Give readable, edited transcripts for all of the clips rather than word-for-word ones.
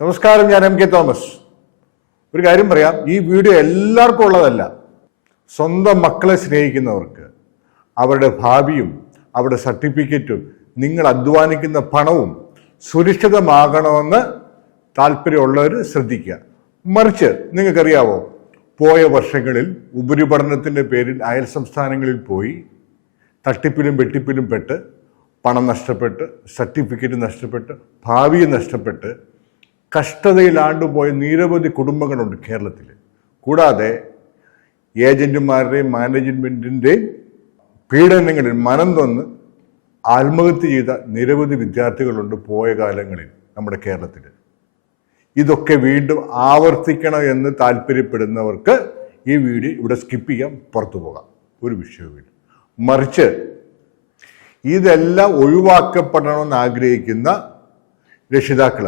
നമസ്കാരം, ഞാൻ M K Thomas. ഒരു കാര്യം പറയാം, ഈ വീഡിയോ എല്ലാവർക്കും ഉള്ളതല്ല. സ്വന്തം മക്കളെ സ്നേഹിക്കുന്നവർക്ക്, അവരുടെ ഭാവിയും അവരുടെ സർട്ടിഫിക്കറ്റും നിങ്ങൾ അധ്വാനിക്കുന്ന പണവും സുരക്ഷിതമാകണമെന്ന് താല്പര്യമുള്ളവർ ശ്രദ്ധിക്കുക. മറിച്ച് നിങ്ങൾക്കറിയാവോ, പോയ വർഷങ്ങളിൽ ഉപരിപഠനത്തിൻ്റെ പേരിൽ അയൽ സംസ്ഥാനങ്ങളിൽ പോയി തട്ടിപ്പിലും വെട്ടിപ്പിലും പെട്ട് പണം നഷ്ടപ്പെട്ട്, സർട്ടിഫിക്കറ്റ് നഷ്ടപ്പെട്ട്, ഭാവിയെ നഷ്ടപ്പെട്ട് കഷ്ടതയിലാണ്ടുപോയ നിരവധി കുടുംബങ്ങളുണ്ട് കേരളത്തിൽ. കൂടാതെ ഏജന്റുമാരുടെയും മാനേജ്മെൻറ്റിൻ്റെയും പീഡനങ്ങളിൽ മനം തൊന്ന് ആത്മഹത്യ ചെയ്ത നിരവധി വിദ്യാർത്ഥികളുണ്ട് പോയ കാലങ്ങളിൽ നമ്മുടെ കേരളത്തിൽ. ഇതൊക്കെ വീണ്ടും ആവർത്തിക്കണം എന്ന് താല്പര്യപ്പെടുന്നവർക്ക് ഈ വീഡിയോ ഇവിടെ സ്കിപ്പ് ചെയ്യാം, പുറത്തു പോകാം, ഒരു വിഷയവുമില്ല. മറിച്ച് ഇതെല്ലാം ഒഴിവാക്കപ്പെടണമെന്ന് ആഗ്രഹിക്കുന്ന രക്ഷിതാക്കൾ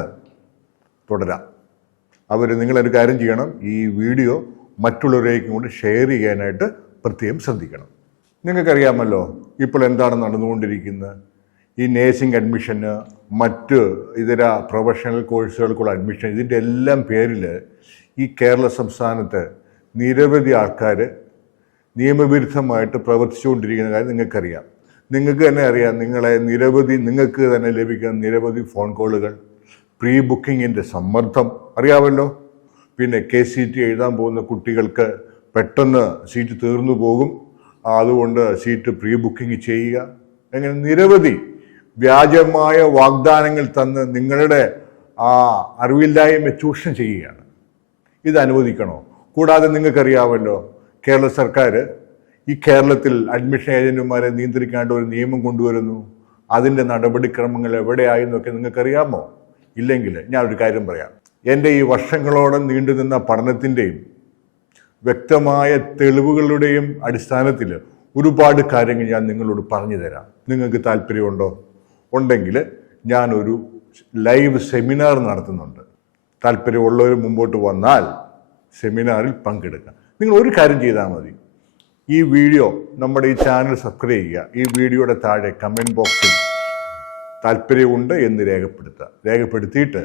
തുടരാം. നിങ്ങളൊരു കാര്യം ചെയ്യണം, ഈ വീഡിയോ മറ്റുള്ളവരേക്കും കൂടി ഷെയർ ചെയ്യാനായിട്ട് പ്രത്യേകം ശ്രദ്ധിക്കണം. നിങ്ങൾക്കറിയാമല്ലോ ഇപ്പോൾ എന്താണ് നടന്നുകൊണ്ടിരിക്കുന്നത്. ഈ നേഴ്സിംഗ് അഡ്മിഷന്, മറ്റ് ഇതര പ്രൊഫഷണൽ കോഴ്സുകൾക്കുള്ള അഡ്മിഷൻ, ഇതിൻ്റെ എല്ലാം പേരിൽ ഈ കേരള സംസ്ഥാനത്ത് നിരവധി ആൾക്കാർ നിയമവിരുദ്ധമായിട്ട് പ്രവർത്തിച്ചുകൊണ്ടിരിക്കുന്ന കാര്യം നിങ്ങൾക്കറിയാം. നിങ്ങൾക്ക് തന്നെ അറിയാം, നിങ്ങൾക്ക് തന്നെ ലഭിക്കുന്ന നിരവധി ഫോൺ കോളുകൾ, പ്രീ ബുക്കിങ്ങിൻ്റെ സമ്മർദ്ദം അറിയാമല്ലോ. പിന്നെ KCET എഴുതാൻ പോകുന്ന കുട്ടികൾക്ക് പെട്ടെന്ന് സീറ്റ് തീർന്നു പോകും, അതുകൊണ്ട് സീറ്റ് പ്രീ ബുക്കിംഗ് ചെയ്യുക, അങ്ങനെ നിരവധി വ്യാജമായ വാഗ്ദാനങ്ങൾ തന്ന് നിങ്ങളുടെ അറിവില്ലായ്മ ചൂഷണം ചെയ്യുകയാണ്. ഇത് അനുവദിക്കണോ? കൂടാതെ നിങ്ങൾക്കറിയാമല്ലോ, കേരള സർക്കാർ ഈ കേരളത്തിൽ അഡ്മിഷൻ ഏജന്റുമാരെ നിയന്ത്രിക്കാണ്ട് ഒരു നിയമം കൊണ്ടുവരുന്നു. അതിൻ്റെ നടപടിക്രമങ്ങൾ എവിടെയായി എന്നൊക്കെ നിങ്ങൾക്കറിയാമോ? ഇല്ലെങ്കിൽ ഞാനൊരു കാര്യം പറയാം. എൻ്റെ ഈ വർഷങ്ങളോളം നീണ്ടുനിന്ന പഠനത്തിൻ്റെയും വ്യക്തമായ തെളിവുകളുടെയും അടിസ്ഥാനത്തിൽ ഒരുപാട് കാര്യങ്ങൾ ഞാൻ നിങ്ങളോട് പറഞ്ഞു തരാം. നിങ്ങൾക്ക് താല്പര്യമുണ്ടോ? ഉണ്ടെങ്കിൽ ഞാനൊരു ലൈവ് സെമിനാർ നടത്തുന്നുണ്ട്. താല്പര്യമുള്ളവർ മുമ്പോട്ട് വന്നാൽ സെമിനാറിൽ പങ്കെടുക്കാം. നിങ്ങൾ ഒരു കാര്യം ചെയ്താൽ മതി, ഈ വീഡിയോ, നമ്മുടെ ഈ ചാനൽ സബ്സ്ക്രൈബ് ചെയ്യുക. ഈ വീഡിയോയുടെ താഴെ കമൻറ്റ് ബോക്സിൽ താല്പര്യമുണ്ട് എന്ന് രേഖപ്പെടുത്തിയിട്ട്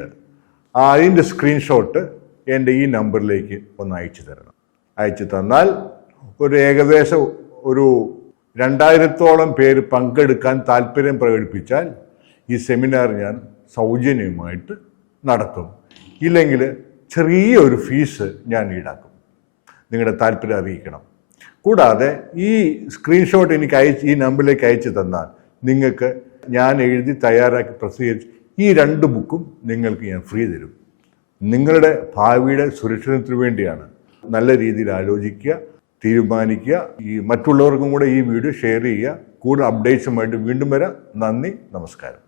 അതിൻ്റെ സ്ക്രീൻഷോട്ട് എൻ്റെ ഈ നമ്പറിലേക്ക് ഒന്ന് അയച്ചു തരണം. അയച്ചു തന്നാൽ ഏകദേശം 2000-ഓളം പേര് പങ്കെടുക്കാൻ താല്പര്യം പ്രകടിപ്പിച്ചാൽ ഈ സെമിനാർ ഞാൻ സൗജന്യമായിട്ട് നടത്തും. ഇല്ലെങ്കിൽ ചെറിയൊരു ഫീസ് ഞാൻ ഈടാക്കും. നിങ്ങളുടെ താല്പര്യം അറിയിക്കണം. കൂടാതെ ഈ സ്ക്രീൻഷോട്ട് ഈ നമ്പറിലേക്ക് അയച്ചു തന്നാൽ നിങ്ങൾക്ക് ഞാൻ എഴുതി തയ്യാറാക്കി പ്രസിദ്ധീകരിച്ച് ഈ 2 ബുക്കും നിങ്ങൾക്ക് ഞാൻ ഫ്രീ തരും. നിങ്ങളുടെ ഭാവിയുടെ സുരക്ഷിതത്വത്തിന് വേണ്ടിയാണ്. നല്ല രീതിയിൽ ആലോചിക്കുക, തീരുമാനിക്കുക. ഈ മറ്റുള്ളവർക്കും കൂടെ ഈ വീഡിയോ ഷെയർ ചെയ്യുക. കൂടുതൽ അപ്ഡേറ്റ്സുമായിട്ട് വീണ്ടും വരാം. നന്ദി, നമസ്കാരം.